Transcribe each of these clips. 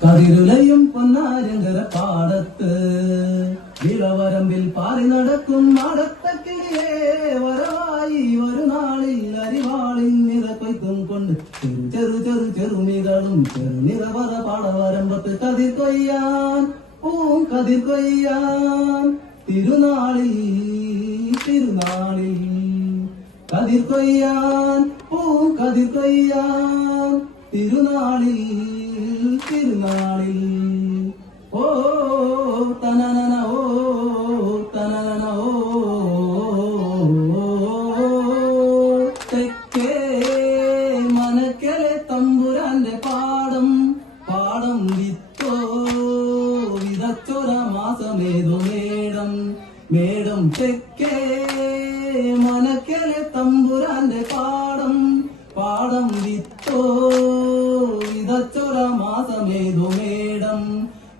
കതിരുലയും പൊന്നാരങ്കര പാടത്ത് വിളവരമ്പിൽ പാറി നടക്കും മാടത്തക്കിളിയേ വരവായി ഒരു നാളിൽ അരിവാളിൻ നിറ കൊയ്ത്തും കൊണ്ട് ചെറുമികളും ചെറുനിറവറ പാടവരമ്പത്ത് കതിർ കൊയ്യാൻ കതിർ കൊയ്യാൻ തിരുനാളിൽ കതിർ കൊയ്യാൻ കതിർ കൊയ്യാൻ തിരുനാളിൽ ഓ തനനന ഓ തനനന ഓ തെക്കേ മനക്കലെ തമ്പുരാന്റെ പാടം വിത്തോ വിതച്ചൊര മാസമേതോ മേടം തെക്കേ മനക്കലെ തമ്പുരാന്റെ പാടം വിത്തോ വിതച്ചൊര മാസമേതോ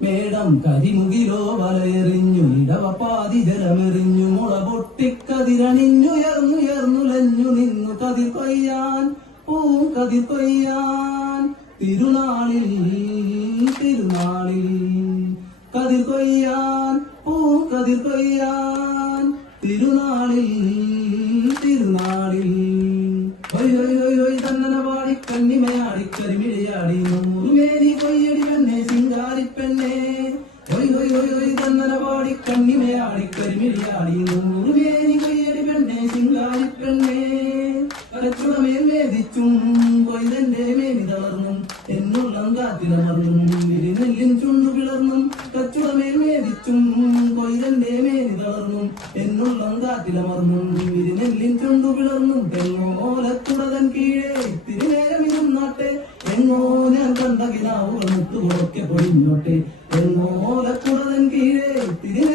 മേടം കരിമുകിലോ വലയെറിഞ്ഞു ഇടവപ്പാതി ജലമെറിഞ്ഞു മുള പൊട്ടിക്കതിരണിഞ്ഞുയർന്നുലഞ്ഞു നിന്നു കതിർ കൊയ്യാൻ കതിർ കൊയ്യാൻ തിരുനാളിൽ കതിർ കൊയ്യാൻ കതിർ കൊയ്യാൻ തിരുനാളിൽ തന്നന പാടി കണ്ണിമയാടി കരിമിഴയാടി നൂറുമേനി കൊയ്യടി പെണ്ണെ സിംഗാരിപ്പെണ്ണെ തന്നന പാടി കണ്ണിമയാടി കരിമിഴയാടി നൂറുമേനി കൊയ്യടി പെണ്ണെ സിംഗാരിപ്പെണ്ണെ കരച്ചുടമേൽ വേദിച്ചും കൊയ്തന്റെ മേനി തളർന്നും എന്നുള്ളം കാറ്റിലമർന്നും വിരിനെല്ലിൻ ചുണ്ടു പിളർന്നും കച്ചുടമേൽ വേദിച്ചും കൊയ്തന്റെ മേനി തളർന്നും എന്നുള്ളം കാറ്റിലമർന്നും വിരിനെല്ലിൻ ചുണ്ടു പിളർന്നും തെങ്ങോലക്കുടതൻ കീഴേ ഇത്തിരി നേരം ഇരുന്നാട്ടെ എങ്ങോ ഞാൻ കണ്ട കിനാവുകൾ മുത്തുകൊക്കെ പൊടിഞ്ഞോട്ടെ തെങ്ങോലക്കുടതൻ കീഴേ ഇത്തിരി